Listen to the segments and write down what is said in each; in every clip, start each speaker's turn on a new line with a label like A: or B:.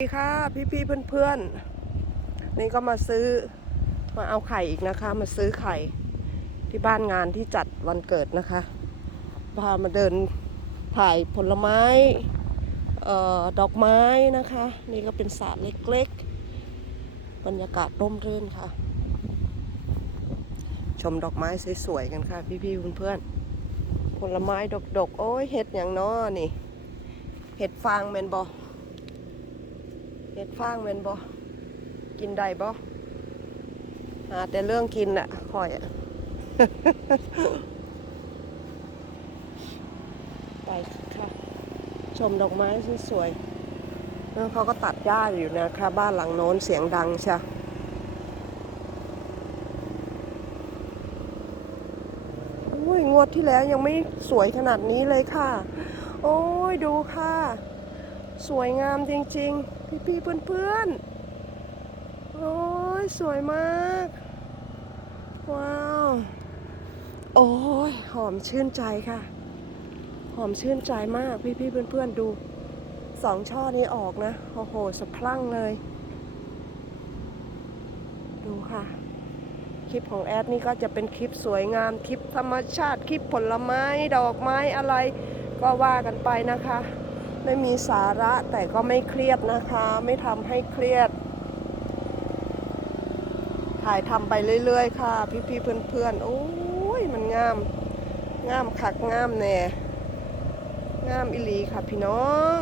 A: สวัสดีค่ะพี่พี่เพื่อนเพื่อนๆนี่ก็มาซื้อมาเอาไข่อีกนะคะ มาซื้อไข่ที่บ้านงานที่จัดวันเกิดนะคะพามาเดินถ่ายผลไม้เอ่อดอกไม้นะคะ นี่ก็เป็นสระเล็กๆ บรรยากาศร่มรื่นค่ะ ชมดอกไม้สวยๆกันค่ะ พี่พี่เพื่อนเพื่อนๆผลไม้ดกๆ โอ้ยเห็ดอย่างน้อนี่ เห็ดฟางแมนบอ เห็ดฟางแม่นบ่กินได้บ่หาแต่เรื่องกินน่ะคอยอะไปค่ะ ชมดอกไม้สวยๆแล้วเขาก็ตัดหญ้าอยู่นะคะบ้านหลังโน้นเสียงดังใช่โอ้ยงวดที่แล้วยังไม่สวยขนาดนี้เลยค่ะ โอ้ยดูค่ะ สวยงามจริง ๆ พี่ๆเพื่อนๆโอ้ยสวยมาก ว้าว โอ้ยหอมชื่นใจค่ะ หอมชื่นใจมากพี่ๆเพื่อนๆดูสองช่อนี้ออกนะโอ้โหสะพรั่งเลย ดูค่ะ คลิปของแอดนี่ก็จะเป็นคลิปสวยงามคลิปธรรมชาติคลิปผลไม้ดอกไม้อะไร ก็ว่ากันไปนะคะ ไม่มีสาระแต่ก็ไม่เครียดนะคะ ไม่ทำให้เครียด ถ่ายทำไปเรื่อยๆ ค่ะ พี่ๆเพื่อนๆโอ้ยมันงาม งามคักงามแน่ งามอิลีค่ะพี่น้อง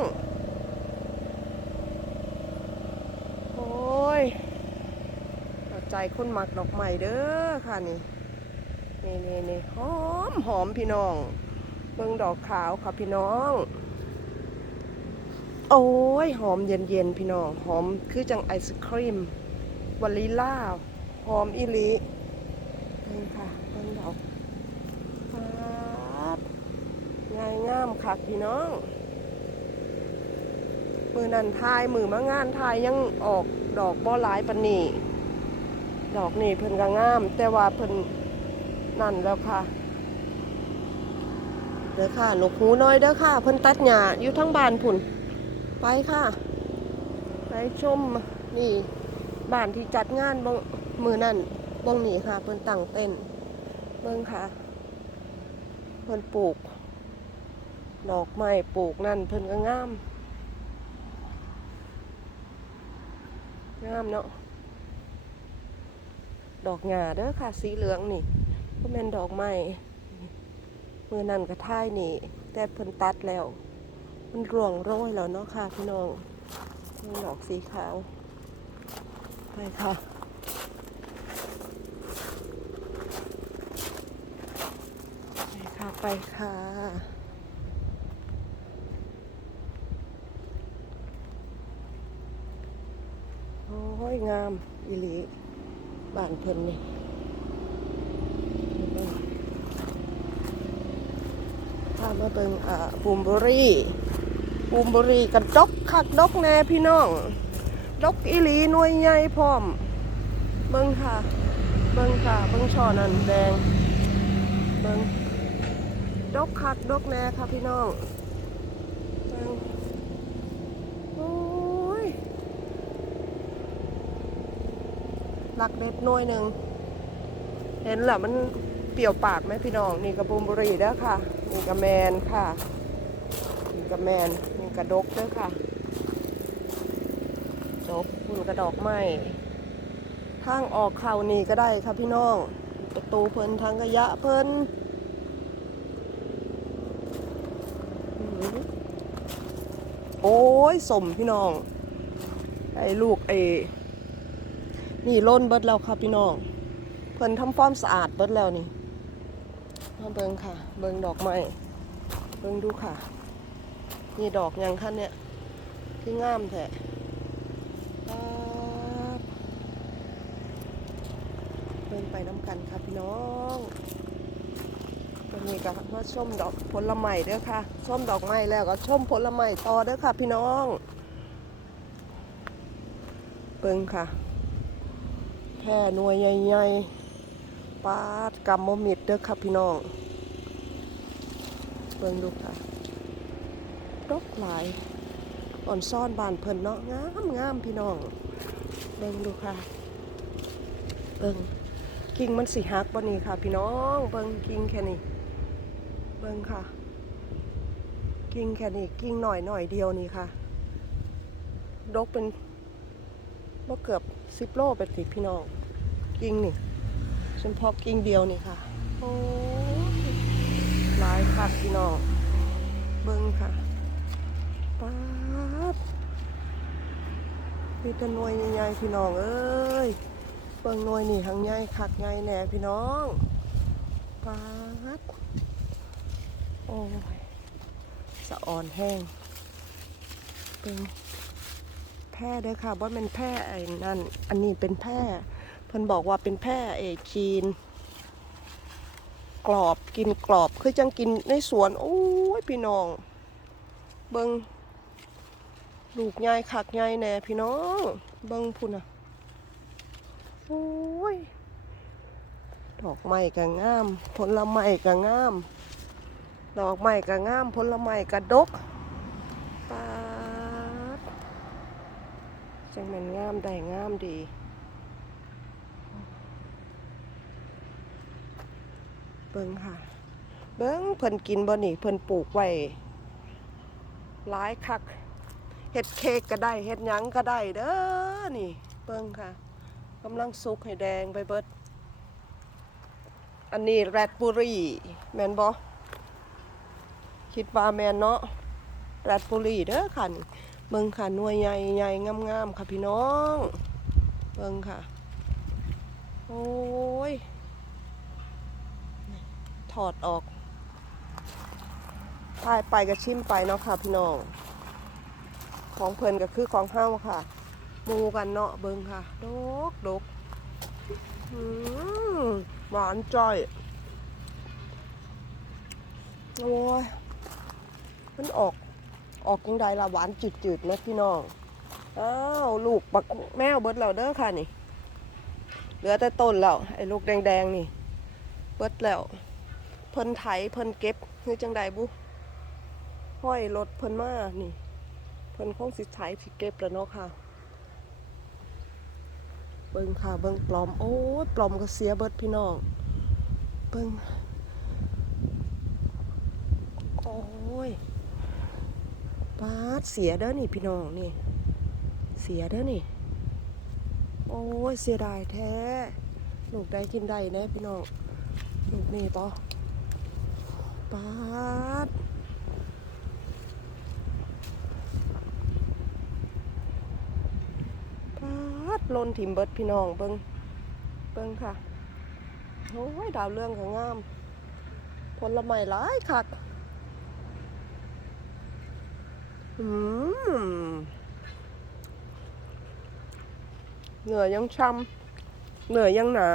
A: โอ้ยเอาใจคนหมักดอกไม้เด้อค่ะนี่นี่นี่นี่หอมหอมพี่น้อง เบิ่งดอกขาวค่ะพี่น้อง โอ้ย หอมเย็นๆ พี่น้อง หอมคือจังไอศครีมวานิลาหอมอิลินี่ค่ะเบิ่งดอกครับง่ายงามค่ะพี่น้อง มือนันทาย มือมางานทายยังออกดอกบ่หลายปนนีดอกนี่เพิ่นก็งาม แต่ว่าเพิ่นนั่นแล้วค่ะเด้อค่ะนกหูน้อยเด้อค่ะ เพิ่นตัดหญ้าอยู่ทั้งบ้านพุ่น ไปค่ะ ไปชมนี่บ้านที่จัดงานบงมือนั่นบงนี่ค่ะเพิ่นตั้งเต้นเบิ่งค่ะเพิ่นปลูก ดอกไม้ปลูกนั่นเพิ่นก็งามงามเนาะดอกหญ้าเด้อค่ะ สีเหลืองนี่ก็เป็นดอกไม้มือนั่นก็ท่ายนี่ แต่เพิ่นตัดแล้ว มันร่วงโรยแล้วเนาะค่ะพี่น้องนี่ดอกสีขาว ไปค่ะไปค่ะไปค่ะโอ้ยงามอีหลีบ้านเพิ่นนี่พามาเบิ่งอ่าบูมเบอรี่ บูมบอรี่กันดกคักดกแน่พี่น้อง ดกอีหลีหน่วยใหญ่พร้อม เบิ่งค่ะ เบิ่งค่ะ เบิ่งช่อนั่นแดง เบิ่งดกคักดกแน่ค่ะพี่น้องเบิ่งโอ้ยหลักเด็ดหน่วยหนึ่ง เห็นแหละมันเปรี้ยวปากไหมพี่น้อง นี่กระบุมบุรีเด้อค่ะ นี่กระแมนค่ะ กระแมนนี่กระดกด้อค่ะจบคุณกระดอกไม้ทางออกเข่านี่ก็ได้ค่ะพี่น้อง ประตูเพิ่นทางกระยะเพิ่นโอ้ยสมพี่น้อง ไอ้ลูกไอ้นี่ล้นเบิดแล้วค่ะพี่น้อง เพิ่นทำความสะอาดเบิดแล้วนี่มาเบิงค่ะ เบิงดอกไม้เบิงดูค่ะ นี่ดอกยังคะเนี่ยที่งามแท้เบิงไปน้ำกันค่ะพี่น้องวันนี้ก็มาชมดอกผลไม้เด้อค่ะชมดอกไม้แล้วก็ชมผลไม้ต่อเด้อค่ะ พี่น้องเบิงค่ะแค่หน่วยใหญ่ๆปาดกำมมิดเด้อครับพี่น้องเบิ่งดูค่ะ ดกหลายอ่อนซ่อนบานเพิ่นเนาะงามงามพี่น้องเบิ่งดูค่ะ เบิ่งกิ่งมันสิหักบ่นี่ค่ะ พี่น้อง เบิ่งกิ่งแค่นี้ เบิ่งค่ะ กิ่งแค่นี้กิ่งหน่อยหน่อยเดียวนี่ค่ะดกเป็นบ่เกือบสิบโลไปสิพี่น้อง กิ่งนี่เฉพาะกิ่งเดียวนี่ค่ะโอ้ยหลายคักพี่น้อง เบิ่งค่ะ ป๊าดมีแตะนวยใหญ่ๆพี่น้องเอ้ยเบิ่งหน่วยนี่ทั้งใหญ่คักใหญ่แหน่พี่น้องป๊าดโอ้ยสะอ่อนแห้งเป็นแพร่เด้อค่ะบ่แม่นแพร่ไอ้นั่นอันนี้เป็นแพร่เพิ่นบอกว่าเป็นแพร่เอคีนกรอบกินกรอบคือจังกินในสวนโอ้ยพี่น้อง เบิ่ง ลูกใหญ่คักใหญ่แน่พี่น้องเบิ่งพุ่นน่ะโอ้ยดอกไม้ก็งาม ผลไม้ก็งาม ดอกไม้ก็งาม ผลไม้ก็ดกปาดจังแมันงามได้งามดีเบิ่งค่ะ เบิ่งเพิ่นกินบ่นี่เพิ่นปลูกไว้หลายคัก เฮ็ดเค้กก็ได้เฮ็ดหยังก็ได้เด้อนี่เบิ่งค่ะกำลังสุกให้แดงไปเบิด อันนี้แรดบุรีแมนบอคิดว่าแมนเนาะแรดบุรีเด้อค่ะนี่เบิ่งค่ะหน่วยใหญ่ใหญ่งามๆค่ะพี่น้อง เบิ่งค่ะ โอ้ย ถอดออกพายไปก็ชิมไปเนาะค่ะพี่น้อง ของเพิ่นก็คือของเฮาค่ะหมูกันเนาะเบิงค่ะดกดกอืมหวานจ่อยโอ้ยมันออกออกยังไงล่ะหวานจืดๆนะพี่น้องอ้าวลูกบักแมวเบิดแล้วเด้อค่ะนี่เหลือแต่ต้นแล้วไอ้ลูกแดงๆนี่เบิดแล้ว เพิ่นไถเพิ่นเก็บคือจังใดบุห้อยรถเพิ่นมานี่ เพิ่นคงสิไถสิเก็บแล้วเนาะค่ะ เบิ่งค่ะ เบิ่งปลอม โอ้ยปลอมก็เสียเบิดพี่น้อง เบิ่ง โอ้ยปาดเสียเด้อนี่พี่น้องนี่ เสียเด้อนี่ โอ้ยเสียดายแท้ ลูกได้กินได้แน่พี่น้อง ลูกนี่ปอปาด ปาด ลนถิมเบิร์ดพี่น้องเบิงเบิงค่ะโอ้ยดาวเรื่องก็งามผลไม้หลายคักอืมเหนือยังช้ำเหนือยังหนา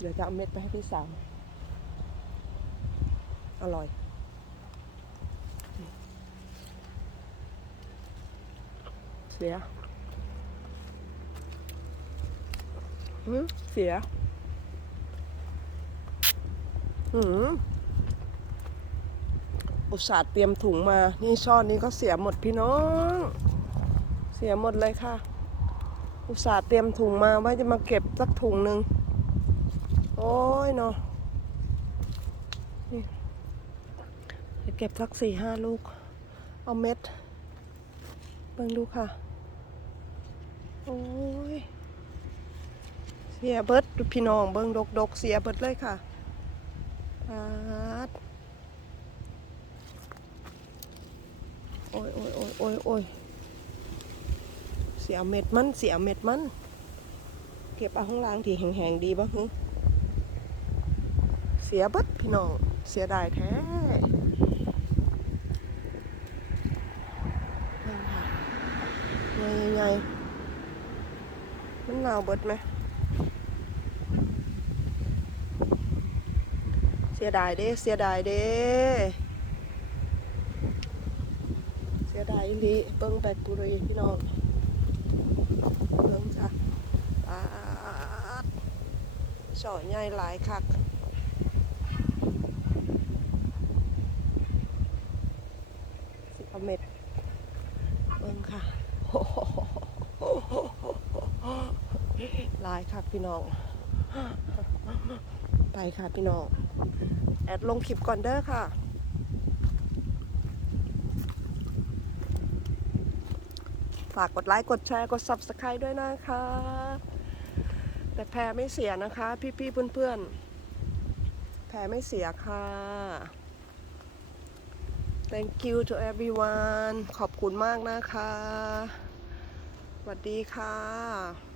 A: เดี๋ยวจะเอาเม็ดไปให้พี่สาวอร่อย เสียหืมเสียหืมอุตส่าห์เตรียมถุงมา นี่ช่อนี้ก็เสียหมดพี่น้อง เสียหมดเลยค่ะ อุตส่าห์เตรียมถุงมาไว้จะมาเก็บสักถุงหนึ่ง โอ้ยเนาะนี่เก็บสักสี่ห้าลูก เอาเม็ดเบิ่งดูค่ะ โอ้ย เสียเบิดพี่น้องเบิ่งดกดกเสียเบิดเลยค่ะปาดโอ้ยโอ้ยโอ้ยโอ้ยโอ้ยเสียเม็ดมัน เสียเม็ดมัน เก็บเอาข้างล่างที่แห้งๆดีบ้างฮึเสียเบิดพี่น้อง เสียดายแท้นั่นค่ะไงไงาเอาเบิดไหม เสียดายเด้ เสียดายเด้ เสียดายลีเบิ้งแบกปุรีพี่น้อง เบิ้งจ้ะปาดเฉาะใหญ่หลายคักสิบเม็ดเบิ้งค่ะ Oh, oh, oh, oh, oh, oh. หลายค่ะพี่น้อง ไปค่ะพี่น้อง แอดลงคลิปก่อนเด้อค่ะ ฝากกดไลค์ กดแชร์ กด Subscribe ด้วยนะคะ แต่แพรไม่เสียนะคะ พี่ๆเพื่อนๆ แพรไม่เสียค่ะ thank you to everyone ขอบคุณมากนะคะ สวัสดีค่ะ